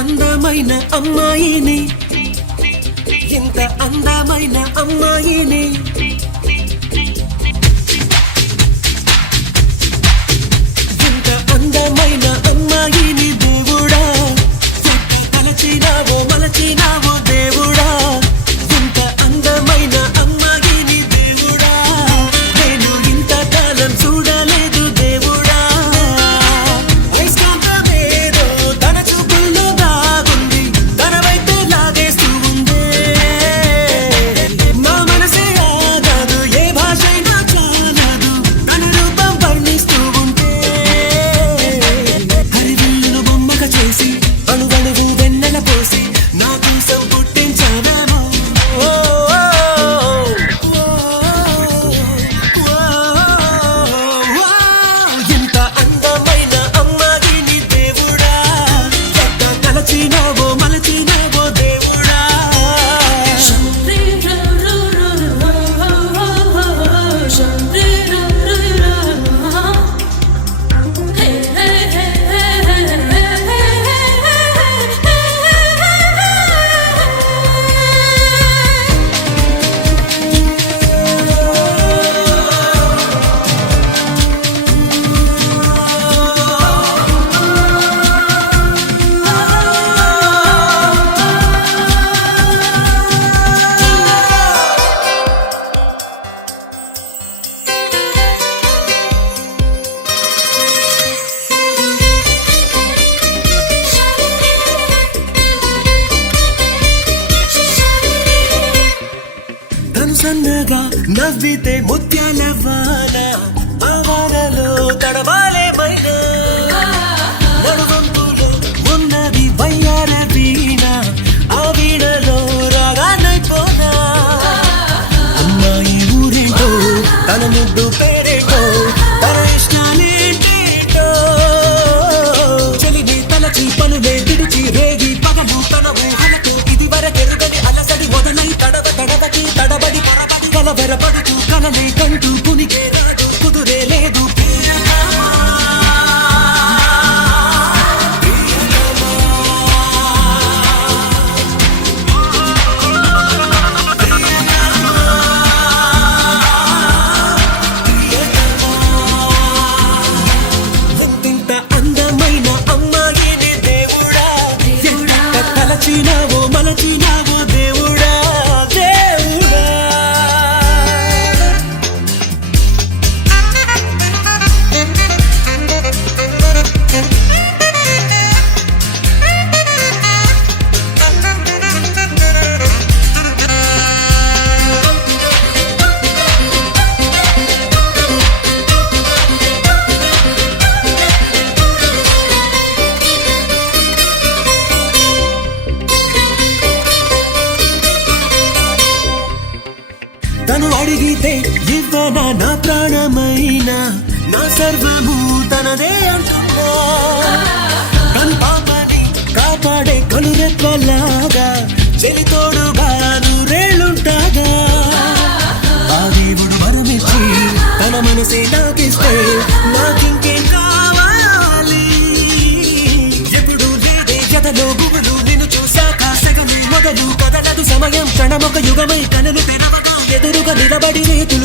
అందమైన అమ్మాయిని ఇంత అందమైన అమ్మాయిని ఇంత అందమైన అమ్మాయిని దేవుడా తలచినావో మలచినావో దేవుడా ఇంత అందమైన అమ్మాయిని దేవుడా నేను ఇంతకాలం చూడలేదు దేవుడా ఐస్కాంతమేదో తన చూపుల్లో దాగుంది తన వైపే లాగేస్తూ ఉందే నా మనసే ఆగదు ఏ భాషైనా చాలదు తన రూపం వర్ణిస్తూ ఉంటే హరివిల్లును బొమ్మగా చేసి అణువణువు వెన్నెల పోసి నా కోసం పుట్టించావేమో ఇంత అందమైన అమ్మాయిని దేవుడా ఎంత తలచినావో మలచినావో దేవుడా సన్నగా నవ్వితే ముత్యాల వాన ఆ వానలో తడవాలేమైనా నడువంపులో ఉన్నది వయ్యార వీణ ఆ వీణలో రాగానైపోనా అమ్మాయి ఊరేటో తన ముద్దు పేరేటో తన ఇష్టాలేటో చలిని తలచి పనులే విడిచి రేగి పగలు తన ఊహలతో ఇది వరకెరుగని అలసడి మొదలై తడబడి పరబడి కలవరపడుతూ కలనే కంటూ పునికి రాదు కుదురే లేదు ఎంతింత అందమైన అమ్మాయిని దేవుడా ఎంత తలచినావో మలచినావో దేవుడా దేవుడా తను అడిగితే ఇవ్వనా నా ప్రాణమైన నా సర్వము తనదే అంటున్నా తను పాపని కాపాడే కలురెప్పలాగా చెలితోడుగా నూరేళ్ళుంటాగా ఆ దేవుడు వరమిచ్చి తన మనసే నాకిస్తే నాకింకేం కావాలి ఎప్పుడు లేదే జతలో గుబులు నిన్ను చూశాక సగం మొదలు కదలదు సమయం క్షణమొక యుగమై కనులు తెరవదు ఎదురుగా నిలబడి రేతు